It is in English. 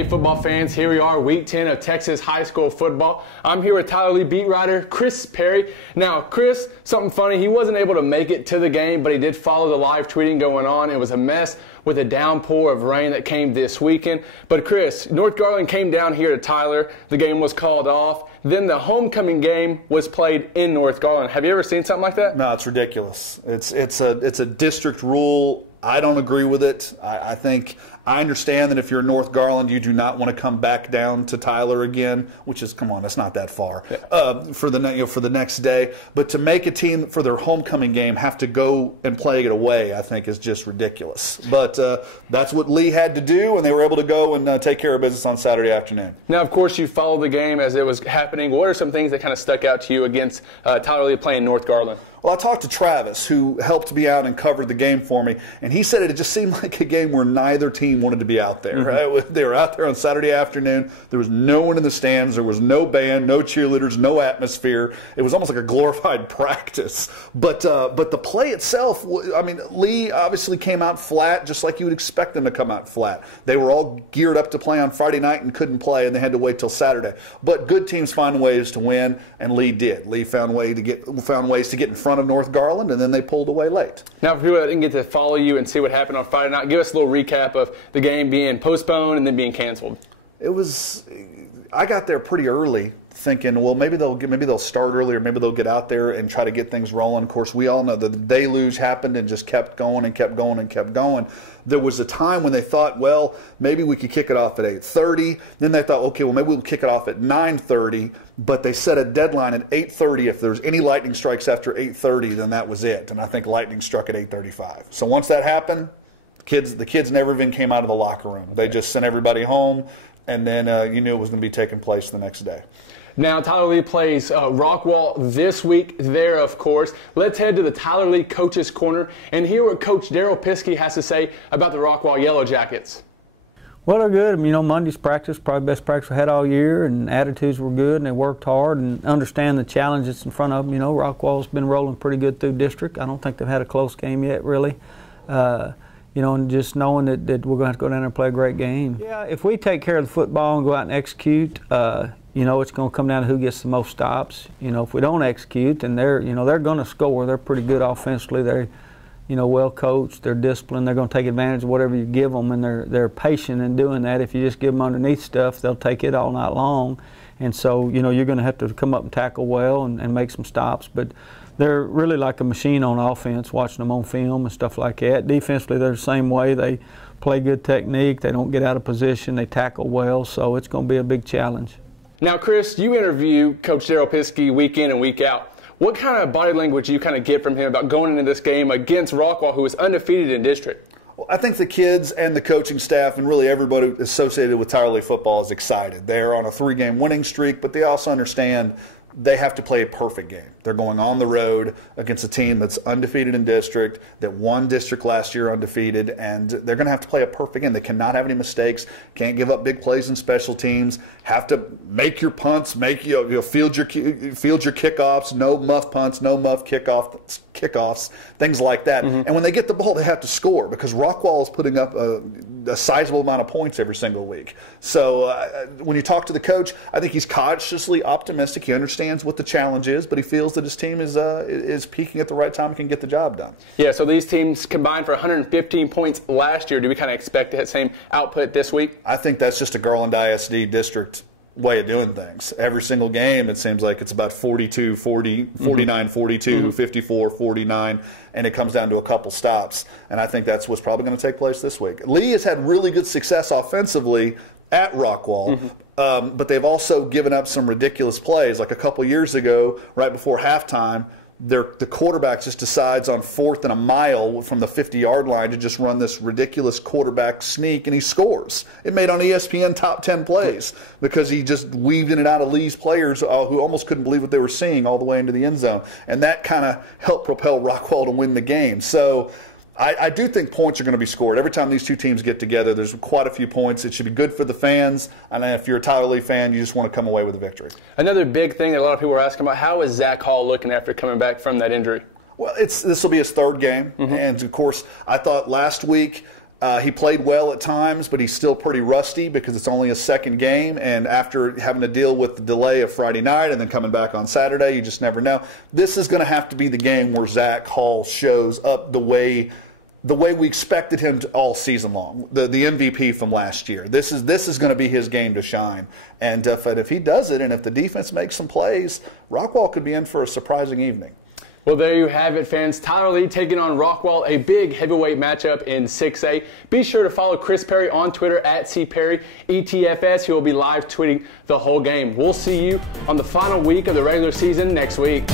Hey football fans, here we are, week 10 of Texas high school football. I'm here with Tyler Lee beat writer Chris Perry. Now Chris, something funny, he wasn't able to make it to the game, but he did follow the live tweeting going on. It was a mess with a downpour of rain that came this weekend. But Chris, North Garland came down here to Tyler. The game was called off. Then the homecoming game was played in North Garland. Have you ever seen something like that? No, it's ridiculous. It's a district rule. I don't agree with it. I understand that if you're North Garland, you do not want to come back down to Tyler again, which is, come on, that's not that far for the next day. But to make a team for their homecoming game have to go and play it away, I think is just ridiculous. But that's what Lee had to do, and they were able to go and take care of business on Saturday afternoon. Now, of course, you followed the game as it was happening. What are some things that kind of stuck out to you against Tyler Lee playing North Garland? Well, I talked to Travis, who helped me out and covered the game for me, and he said it just seemed like a game where neither team wanted to be out there. Right? They were out there on Saturday afternoon. There was no one in the stands. There was no band, no cheerleaders, no atmosphere. It was almost like a glorified practice. But the play itself, I mean, Lee obviously came out flat, just like you would expect them to come out flat. They were all geared up to play on Friday night and couldn't play, and they had to wait till Saturday. But good teams find ways to win, and Lee did. Lee found ways to get in front of North Garland, and then they pulled away late. Now, for people that didn't get to follow you and see what happened on Friday night, give us a little recap of the game being postponed and then being canceled. I got there pretty early, thinking, well, maybe they'll start earlier, maybe they'll get out there and try to get things rolling. Of course, we all know that the deluge happened and just kept going and kept going and kept going. There was a time when they thought, well, maybe we could kick it off at 8:30. Then they thought, okay, well, maybe we'll kick it off at 9:30. But they set a deadline at 8:30. If there's any lightning strikes after 8:30, then that was it. And I think lightning struck at 8:35. So once that happened, the kids never even came out of the locker room. They just sent everybody home, and then you knew it was going to be taking place the next day. Now, Tyler Lee plays Rockwall this week there, of course. Let's head to the Tyler Lee Coach's Corner and hear what Coach Daryl Piskey has to say about the Rockwall Yellow Jackets. Well, they're good. You know, Monday's practice, probably best practice we had all year, and attitudes were good, and they worked hard and understand the challenges in front of them. You know, Rockwall's been rolling pretty good through district. I don't think they've had a close game yet, really. You know, and just knowing that we're going to have to go down there and play a great game. Yeah, if we take care of the football and go out and execute, you know, it's going to come down to who gets the most stops. You know, if we don't execute, then they're going to score. They're pretty good offensively. They're, you know, well coached. They're disciplined. They're going to take advantage of whatever you give them, and they're patient in doing that. If you just give them underneath stuff, they'll take it all night long. And so, you know, you're going to have to come up and tackle well and make some stops. But they're really like a machine on offense, watching them on film and stuff like that. Defensively, they're the same way. They play good technique. They don't get out of position. They tackle well. So it's going to be a big challenge. Now, Chris, you interview Coach Daryl Piskey week in and week out. What kind of body language do you kind of get from him about going into this game against Rockwall, who is undefeated in district? Well, I think the kids and the coaching staff and really everybody associated with Tyler Lee football is excited. They're on a 3-game winning streak, but they also understand they have to play a perfect game. They're going on the road against a team that's undefeated in district, that won district last year undefeated, and they're going to have to play a perfect game. They cannot have any mistakes, can't give up big plays in special teams, have to make your punts, field your kickoffs, no muff punts, no muff kickoffs, things like that. And when they get the ball, they have to score because Rockwall is putting up a sizable amount of points every single week. So when you talk to the coach, I think he's cautiously optimistic. He understands what the challenge is, but he feels that his team is peaking at the right time and can get the job done. Yeah, so these teams combined for 115 points last year. Do we kind of expect that same output this week? I think that's just a Garland ISD district way of doing things. Every single game, it seems like it's about 42, 40, 49, 42, 54, 49, and it comes down to a couple stops. And I think that's what's probably going to take place this week. Lee has had really good success offensively at Rockwall, but they've also given up some ridiculous plays. Like a couple years ago, right before halftime, the quarterback just decides on 4th and a mile from the 50-yard line to just run this ridiculous quarterback sneak, and he scores. It made on ESPN top 10 plays because he just weaved in and out of Lee's players who almost couldn't believe what they were seeing all the way into the end zone. And that kind of helped propel Rockwall to win the game. So I do think points are going to be scored. Every time these two teams get together, there's quite a few points. It should be good for the fans. And if you're a Tyler Lee fan, you just want to come away with a victory. Another big thing that a lot of people are asking about, how is Zach Hall looking after coming back from that injury? Well, this will be his 3rd game. And, of course, I thought last week He played well at times, but he's still pretty rusty because it's only his second game. And after having to deal with the delay of Friday night and then coming back on Saturday, you just never know. This is going to have to be the game where Zach Hall shows up the way we expected him to all season long. The MVP from last year. This is going to be his game to shine. And if he does it, and if the defense makes some plays, Rockwall could be in for a surprising evening. Well, there you have it, fans. Tyler Lee taking on Rockwall, a big heavyweight matchup in 6A. Be sure to follow Chris Perry on Twitter at CPerryETFS. He will be live tweeting the whole game. We'll see you on the final week of the regular season next week.